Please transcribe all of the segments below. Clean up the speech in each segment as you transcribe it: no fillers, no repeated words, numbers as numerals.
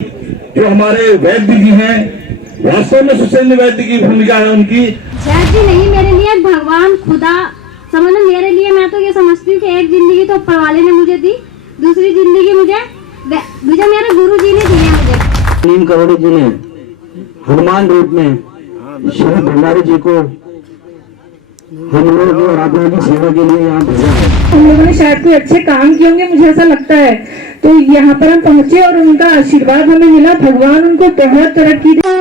जो हमारे वैद्य जी हैं, वास्तव में सुसेंद्र वैद्य की भूमिका है उनकी। वैद्य जी नहीं, मेरे लिए भगवान खुदा समझो। मेरे लिए मैं तो ये समझती हूँ कि एक जिंदगी तो ऊपर वाले ने मुझे दी, दूसरी जिंदगी मुझे मेरे गुरु जी ने दी है। मुझे नीम करोड़ी जी ने हनुमान रूप में श्री भंडारी जी को हम लोग की आराधना की सेवा के लिए यहाँ भेजा है। हम लोगों ने शायद कोई अच्छे काम किए होंगे, मुझे ऐसा लगता है। तो यहाँ पर हम पहुंचे और उनका आशीर्वाद हमें मिला। भगवान उनको बहुत तरक्की दे।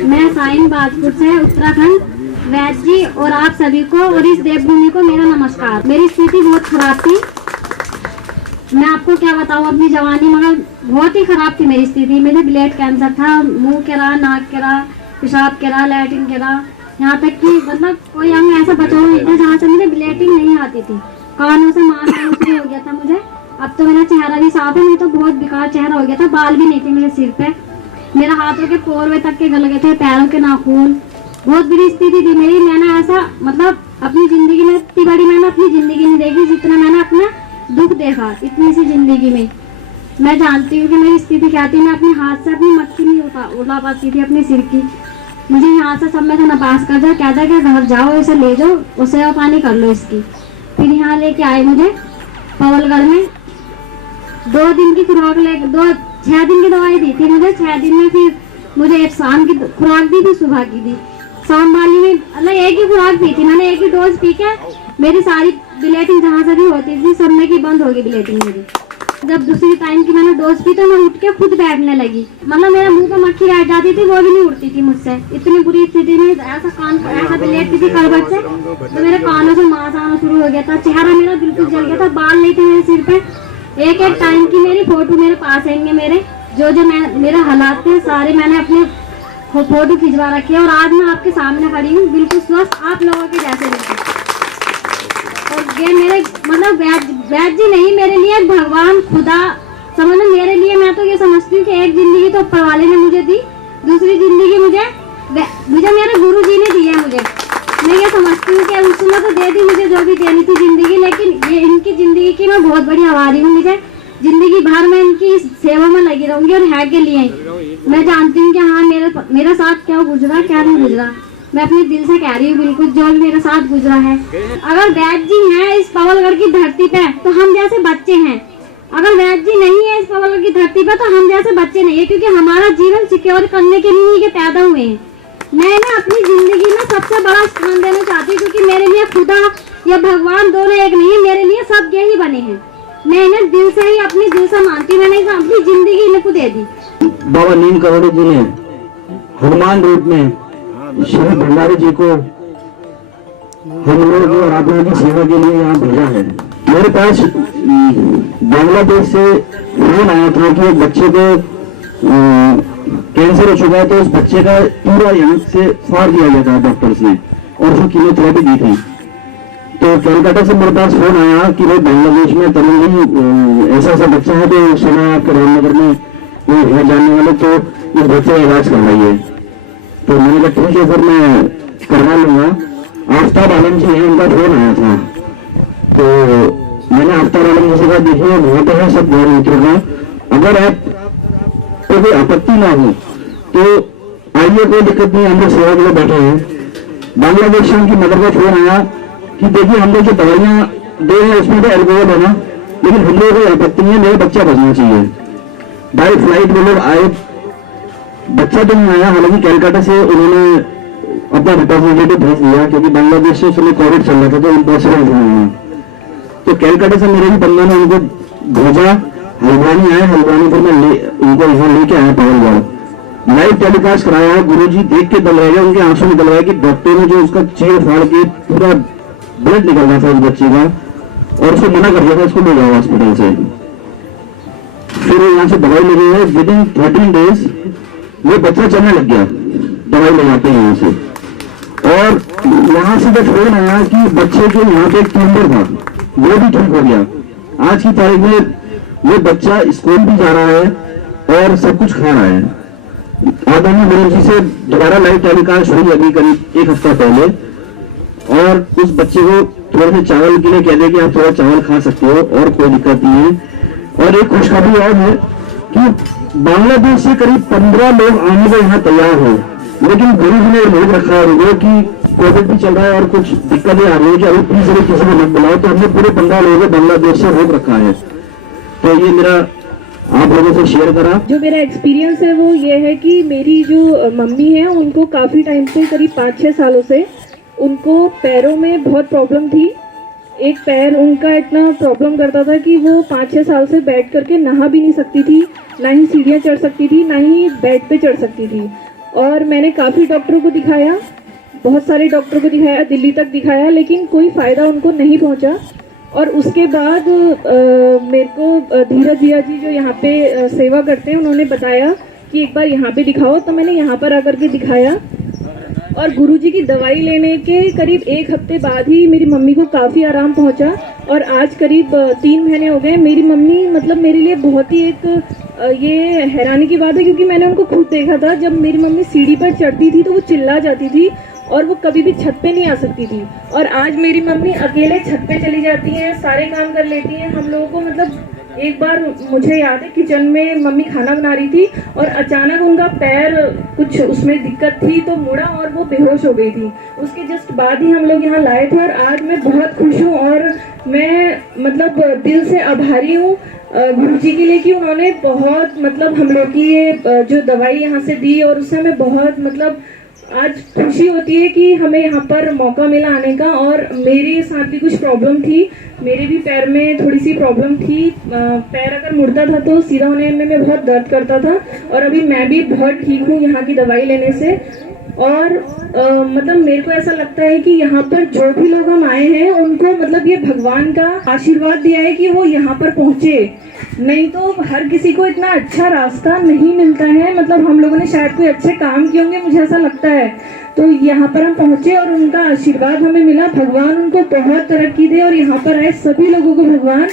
मैं साइन बाजपुर से उत्तराखंड। वैद्य जी और आप सभी को और इस देवभूमि को मेरा नमस्कार। मेरी स्थिति बहुत खराब थी, मैं आपको क्या बताऊं अपनी जवानी, मगर बहुत ही खराब थी मेरी स्थिति। मेरे ब्लड कैंसर था, मुंह के रहा, नाक के रहा, पेशाब के रहा, लैट्रिन के रहा, यहाँ तक कि मतलब कोई अंग ऐसा बचा हुआ नहीं था जहाँ से मुझे ब्लीडिंग नहीं आती थी। कानों से मांस शुरू हो गया था मुझे। अब तो मेरा चेहरा भी साफ है, नहीं तो बहुत बेकार चेहरा हो गया था। बाल भी नहीं थे मेरे सिर पे, मेरा हाथों के पोरवे तक के गल गए थे, पैरों के नाखून। बहुत बुरी स्थिति थी मेरी। मैंने ऐसा मतलब अपनी जिंदगी में इतनी बड़ी मैंने अपनी जिंदगी नहीं देखी जितना मैंने अपना दुख देखा इतनी सी जिंदगी में। मैं जानती हूँ कि मेरी स्थिति क्या थी। मैं अपने हाथ से अपनी मक्खी नहीं उड़ा पाती थी अपने सिर की। मुझे यहाँ से सब में से नपास कर दो, कहता कि घर जाओ, इसे ले जाओ और सेवा पानी कर लो इसकी। फिर यहाँ लेके आए मुझे पवलगढ़ में। 2 दिन की खुराक ले 6 दिन की दवाई दी थी मुझे। 6 दिन में फिर मुझे एक शाम की खुराक दी थी, सुबह की दी। शाम वाली में मतलब एक ही खुराक पी थी मैंने, एक ही डोज पी के मेरी सारी ब्लीडिंग जहाँ से भी होती थी सब में की बंद हो गई ब्लीडिंग मेरी। जब दूसरी टाइम की मैंने डोज पी तो मैं उठ के खुद बैठने लगी। मतलब मेरे मुंह पे मक्खी बैठ जाती थी, वो भी नहीं उड़ती थी मुझसे। इतनी बुरी स्थिति में ऐसा ब्लीड थी करवट से, तो मेरे कानों से मांस आना शुरू हो गया था। चेहरा मेरा बिल्कुल जल गया था, बाल नहीं थे मेरे सिर पे। एक एक टाइम की मेरी फोटो मेरे पास आएंगे। मेरे जो मेरे हालात थे सारे मैंने अपने फोटो खिंचवा रखी है। और आज मैं आपके सामने खड़ी हूँ बिल्कुल स्वस्थ, आप लोगों के जैसे बिल्कुल। और ये मेरे मतलब वैद्य जी नहीं, मेरे लिए भगवान खुदा समझो। मेरे लिए मैं तो ये समझती हूँ कि एक जिंदगी तो ऊपर वाले ने मुझे दी, दूसरी जिंदगी मुझे मेरे गुरु जी ने दी है। मुझे मैं ये समझती हूँ कि उसने तो दे दी मुझे जो भी देनी थी जिंदगी, लेकिन ये इनकी जिंदगी की मैं बहुत बड़ी आभारी हूँ। मुझे जिंदगी भर मैं इनकी सेवा में लगी रहूंगी और है के लिए मैं जानती हूँ कि हाँ मेरा साथ क्या गुजरा क्या नहीं गुजरा। मैं अपने दिल से कह रही हूँ बिल्कुल जो भी मेरे साथ गुजरा है। अगर वैद्य जी हैं इस पवलगढ़ की धरती पे तो हम जैसे बच्चे हैं। अगर वैद्य जी नहीं है इस पवलगढ़ की धरती पे तो हम जैसे बच्चे नहीं है, क्योंकि हमारा जीवन सिक्योर करने के लिए ये पैदा हुए हैं। मैं ना अपनी जिंदगी में सबसे बड़ा स्थान देना चाहती हूँ, क्योंकि मेरे लिए खुदा या भगवान दोनों एक नहीं है। मेरे लिए सब ये ही बने हैं। मैं इन्हें दिल से ही अपनी दिल से मानती हूँ। मैंने अपनी जिंदगी इनको दे दी। बाबा नीम करोड़ी जी ने हनुमान रूप में श्री भंडारी जी को हम लोग की आराधना की सेवा के लिए यहाँ भेजा है। मेरे पास बांग्लादेश से फोन आया था कि एक बच्चे को कैंसर हो चुका है, तो उस बच्चे का पूरा यहाँ से फाड़ दिया गया था डॉक्टर्स ने और उसको कीमोथेरेपी दी थी। तो कलकत्ता से मेरे पास फोन आया कि भाई बांग्लादेश में तमिल ऐसा ऐसा बच्चा है, तो सुना आपके रामनगर में कोई है जानने वाले, तो इस बच्चे का इलाज करवाइए। तो मैंने कहा ठीक है सर, मैं करवा लूंगा। आफ्ताब आलम जी हैं, उनका फोन आया था। तो मैंने आफ्ताब आलम जी से कहा देखिए वो तो है सब गौर मित्रों का, अगर आप तो कोई आपत्ति ना हो तो आइए, कोई दिक्कत नहीं, हम लोग सेवा के लिए बैठे हैं। बांग्लादेश से उनकी मदर का फोन आया कि देखिए हम लोग जो दवाइयाँ दे रहे हैं उसमें तो एल्कोहल है ना, लेकिन हम लोगों को आपत्ति है, मेरा बच्चा बचना चाहिए। बाई फ्लाइट वो लोग आए, बच्चा तो नहीं आया। हालांकि कलकत्ता से उन्होंने अपना रिप्रेजेंटेटिव भेज दिया, क्योंकि बांग्लादेश से उस समय कोविड चल रहा था तो इम्पॉसिबल था। तो कलकत्ता से मेरे भी बंदा ने उनको भेजा, हल्द्वानी आए। हल्द्वानी पर मैं उनको यहाँ लेके आया पवलगढ़। लाइव टेलीकास्ट कराया, गुरुजी देख के दल रहे, उनके आंसू निकल रहे कि डॉक्टर ने जो उसका चीर फाड़ के पूरा ब्लड निकल रहा था उस बच्चे का, और उसको मना कर दिया था इसको ले जाओ हॉस्पिटल से। फिर यहाँ से दवाई ले गई है। विदिन 13 डेज वो बच्चा चलने लग गया, दवाई ले जाते हैं यहाँ से। और यहाँ से जब फोन आया कि बच्चे जो यहाँ पे एक ट्यूमर था वो भी ठीक हो गया, आज की तारीख में वो बच्चा स्कूल भी जा रहा है और सब कुछ खा रहा है। आदरणीय मनोज जी से दोबारा लाइव टेलीकास्ट हुई अभी करीब 1 हफ्ता पहले, और उस बच्चे को थोड़े से चावल के लिए कह दिया कि आप थोड़ा चावल खा सकते हो और कोई दिक्कत नहीं है। और एक खुशखबरी और है कि बांग्लादेश से करीब 15 लोग आने को यहाँ तैयार हो, लेकिन गुरु जी ने रोक रखा है उनको कि कोविड भी चल रहा है और कुछ दिक्कतें आ रही है कि अभी प्लीज अभी किसी को मत बुलाओ, तो हमने पूरे 15 लोगों को बांग्लादेश से रोक रखा है। तो ये मेरा आप लोगों से शेयर करा। जो मेरा एक्सपीरियंस है वो ये है कि मेरी जो मम्मी है उनको काफ़ी टाइम से, करीब 5-6 सालों से उनको पैरों में बहुत प्रॉब्लम थी। एक पैर उनका इतना प्रॉब्लम करता था कि वो 5-6 साल से बैठ करके नहा भी नहीं सकती थी, ना ही सीढ़ियाँ चढ़ सकती थी, ना ही बेड पे चढ़ सकती थी। और मैंने काफ़ी डॉक्टरों को दिखाया, बहुत सारे डॉक्टरों को दिखाया, दिल्ली तक दिखाया, लेकिन कोई फ़ायदा उनको नहीं पहुंचा। और उसके बाद मेरे को धीरज जिया जी जो यहाँ पे सेवा करते हैं उन्होंने बताया कि एक बार यहाँ पे दिखाओ, तो मैंने यहाँ पर आकर के दिखाया और गुरुजी की दवाई लेने के करीब 1 हफ्ते बाद ही मेरी मम्मी को काफ़ी आराम पहुँचा। और आज करीब 3 महीने हो गए। मेरी मम्मी मतलब मेरे लिए बहुत ही एक ये हैरानी की बात है, क्योंकि मैंने उनको खुद देखा था जब मेरी मम्मी सीढ़ी पर चढ़ती थी तो वो चिल्ला जाती थी और वो कभी भी छत पे नहीं आ सकती थी। और आज मेरी मम्मी अकेले छत पे चली जाती हैं, सारे काम कर लेती हैं। हम लोगों को मतलब एक बार मुझे याद है किचन में मम्मी खाना बना रही थी और अचानक उनका पैर कुछ उसमें दिक्कत थी तो मुड़ा और वो बेहोश हो गई थी। उसके जस्ट बाद ही हम लोग यहाँ लाए थे और आज मैं बहुत खुश हूँ और मैं मतलब दिल से आभारी हूँ गुरुजी के लिए कि उन्होंने बहुत मतलब हम लोग की ये जो दवाई यहाँ से दी और उससे हमें बहुत मतलब आज खुशी होती है कि हमें यहाँ पर मौका मिला आने का। और मेरे साथ भी कुछ प्रॉब्लम थी, मेरे भी पैर में थोड़ी सी प्रॉब्लम थी। पैर अगर मुड़ता था तो सीधा होने में बहुत दर्द करता था और अभी मैं भी बहुत ठीक हूँ यहाँ की दवाई लेने से। और मतलब मेरे को ऐसा लगता है कि यहाँ पर जो भी लोग हम आए हैं उनको मतलब ये भगवान का आशीर्वाद दिया है कि वो यहाँ पर पहुँचे, नहीं तो हर किसी को इतना अच्छा रास्ता नहीं मिलता है। मतलब हम लोगों ने शायद कोई अच्छे काम किए होंगे, मुझे ऐसा लगता है। तो यहाँ पर हम पहुँचे और उनका आशीर्वाद हमें मिला। भगवान उनको बहुत तरक्की दे और यहाँ पर आए सभी लोगों को भगवान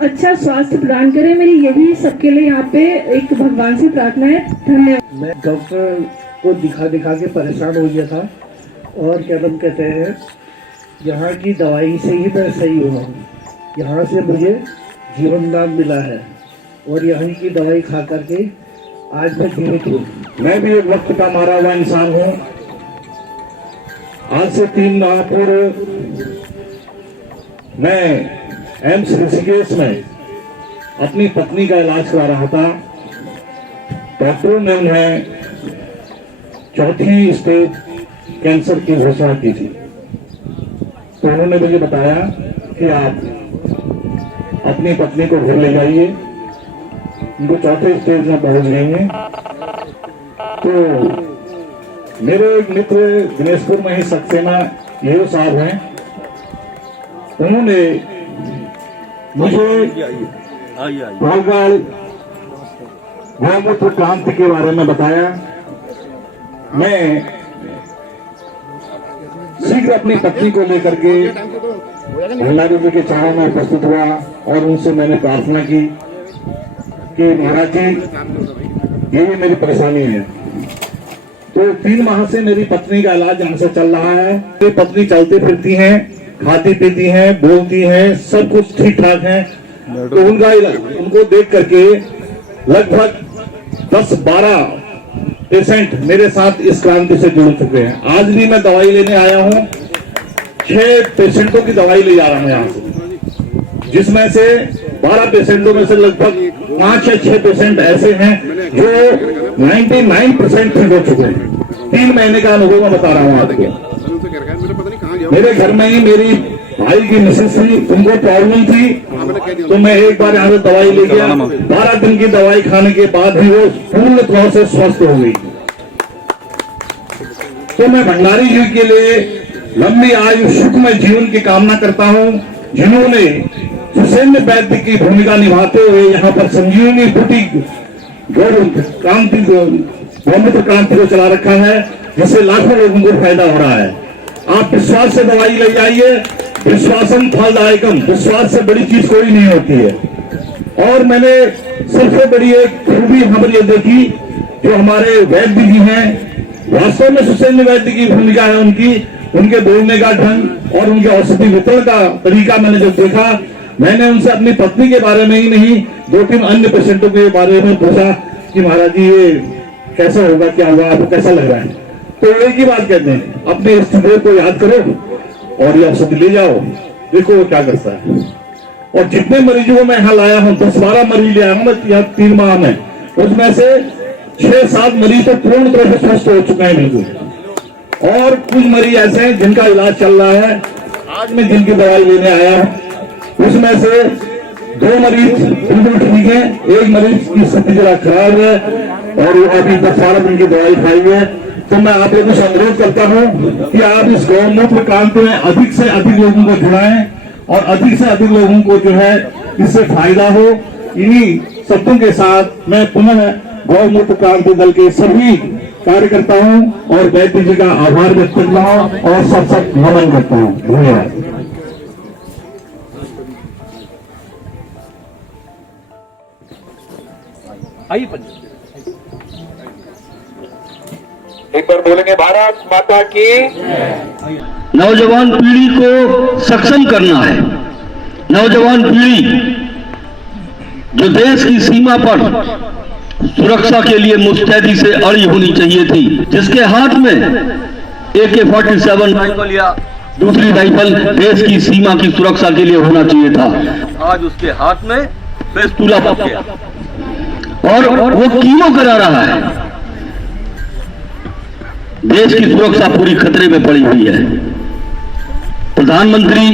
अच्छा स्वास्थ्य प्रदान करे। मेरी यही सबके लिए यहाँ पे एक भगवान से प्रार्थना है। धन्यवाद। मैं डॉक्टर को दिखा के परेशान हो गया था और क्या नाम कहते हैं, यहाँ की दवाई से ही मैं सही हुआ हूँ। यहाँ से मुझे जीवन दान मिला है और यहाँ की दवाई खा करके आज मैं जीवित हूँ। मैं भी एक वक्त का मारा हुआ इंसान हूँ। आज से 3 माह पूर्व मैं एम्स ऋषिकेश में अपनी पत्नी का इलाज करा रहा था। डॉक्टरों ने उन्हें 4थी स्टेज कैंसर की घोषणा की थी। तो उन्होंने मुझे बताया कि आप अपनी पत्नी को घर ले जाइए, उनको 4थे स्टेज में पहुंच गई हैं। तो मेरे एक मित्र दिनेशपुर में ही सक्सेना येरो साहब हैं, उन्होंने मुझे पालवाल गौमूत्र क्रांति के बारे में बताया। मैं शीघ्र अपनी पत्नी को लेकर के भंडारी जी के चरणों में उपस्थित हुआ और उनसे मैंने प्रार्थना की कि महाराज जी ये मेरी परेशानी है। तो 3 माह से मेरी पत्नी का इलाज हमसे चल रहा है। मेरी पत्नी चलती फिरती हैं, खाती पीती हैं, बोलती हैं, सब कुछ ठीक ठाक है। तो उनको देख करके लगभग 10-12 पेशेंट मेरे साथ इस क्रांति से जुड़ चुके हैं। आज भी मैं दवाई लेने आया हूँ, 6 पेशेंटों की दवाई ले जा रहा हूँ यहाँ से, जिसमें से 12 पेशेंटों में से लगभग 5 या 6 पेशेंट ऐसे हैं जो 99% ठीक हो चुके हैं। 3 महीने का अनुभव मैं बता रहा हूँ आपको। मेरे घर में ही मेरी भाई की मिसेस थी, उनको प्रॉब्लम थी, तो मैं एक बार यहाँ से दवाई ले गया। 12 दिन की दवाई खाने के बाद ही वो पूर्ण तौर से स्वस्थ हो गई। तो मैं भंडारी जी के लिए लंबी आयु सुखमय जीवन की कामना करता हूँ, जिन्होंने सुसैन्य वैद्य की भूमिका निभाते हुए यहाँ पर संजीवनी बुटीक गौमूत्र क्रांति को चला रखा है, जिससे लाखों लोगों को फायदा हो रहा है। आप विश्वास से दवाई ले जाइए, विश्वासम फलदायकम, विश्वास से बड़ी चीज कोई नहीं होती है। और मैंने सबसे बड़ी एक खूबी यहाँ पर यह देखी, जो हमारे वैद्य जी हैं, वास्तव में सुसैन्य वैद्य की भूमिका है उनकी, उनके बोलने का ढंग और उनके औषधि वितरण का तरीका मैंने जब देखा, मैंने उनसे अपनी पत्नी के बारे में ही नहीं, 2-3 अन्य पेशेंटों के बारे में पूछा कि महाराज जी ये कैसा होगा, क्या हुआ, आपको कैसा लग रहा है। तो एक ही बात कहते हैं, अपने इष्ट देव को याद करो और ये औषधि ले जाओ, देखो वो क्या करता है। और जितने मरीजों को मैं यहाँ लाया हूँ, 10-12 मरीज ले आया हूँ मैं यहाँ 3 माह में, उसमें से 6-7 मरीज तो पूर्ण तरह से स्वस्थ हो चुके हैं बिल्कुल। और कुछ मरीज ऐसे हैं जिनका इलाज चल रहा है, आज मैं जिनकी दवाई लेने आया हूँ उसमें से 2 मरीज बिल्कुल ठीक है, 1 मरीज की स्थिति जरा खराब है और वो अभी 10-12 दिन की दवाई खाई है। तो मैं आप लोगों से अनुरोध करता हूँ कि आप इस गौमूत्र क्रांति में अधिक से अधिक लोगों को जुड़ाएं और अधिक से अधिक लोगों को जो है इससे फायदा हो। इन्हीं शब्दों के साथ मैं पुनः गौमूत्र क्रांति दल के सभी कार्यकर्ताओं और वैद्य जी का आभार व्यक्त करता हूँ और सब नमन करता हूँ। धन्यवाद। एक बार बोलेंगे भारत माता की। नौजवान पीढ़ी को सक्षम करना है। नौजवान पीढ़ी जो देश की सीमा पर सुरक्षा के लिए मुस्तैदी से अड़ी होनी चाहिए थी, जिसके हाथ में AK-47 राइफल या दूसरी राइफल देश की सीमा की सुरक्षा के लिए होना चाहिए था, आज उसके हाथ में पिस्तौल पक गया और वो कीमो करा रहा है। देश की सुरक्षा पूरी खतरे में पड़ी हुई है। प्रधानमंत्री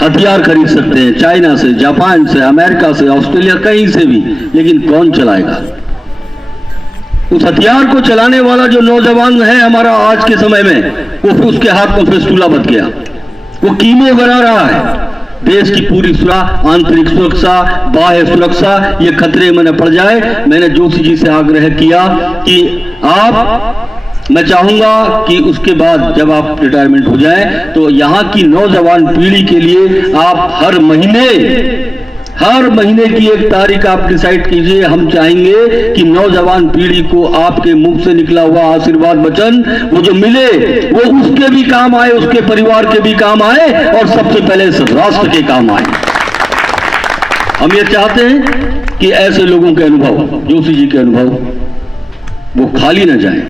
हथियार खरीद सकते हैं चाइना से, जापान से, अमेरिका से, ऑस्ट्रेलिया, कहीं से भी, लेकिन कौन चलाएगा? उस हथियार को चलाने वाला जो नौजवान है हमारा आज के समय में, वो उसके हाथ में पिस्तौल बच गया, वो कीमो करा रहा है। देश की पूरी सुरक्षा, आंतरिक सुरक्षा, बाह्य सुरक्षा, ये खतरे में न पड़ जाए। मैंने जोशी जी से आग्रह किया कि मैं चाहूंगा कि उसके बाद जब आप रिटायरमेंट हो जाएं तो यहाँ की नौजवान पीढ़ी के लिए आप हर महीने की एक तारीख आप डिसाइड कीजिए। हम चाहेंगे कि नौजवान पीढ़ी को आपके मुंह से निकला हुआ आशीर्वाद वचन वो जो मिले वो उसके भी काम आए, उसके परिवार के भी काम आए और सबसे पहले इस राष्ट्र के काम आए। हम ये चाहते हैं कि ऐसे लोगों के अनुभव, जोशी जी के अनुभव, वो खाली न जाए।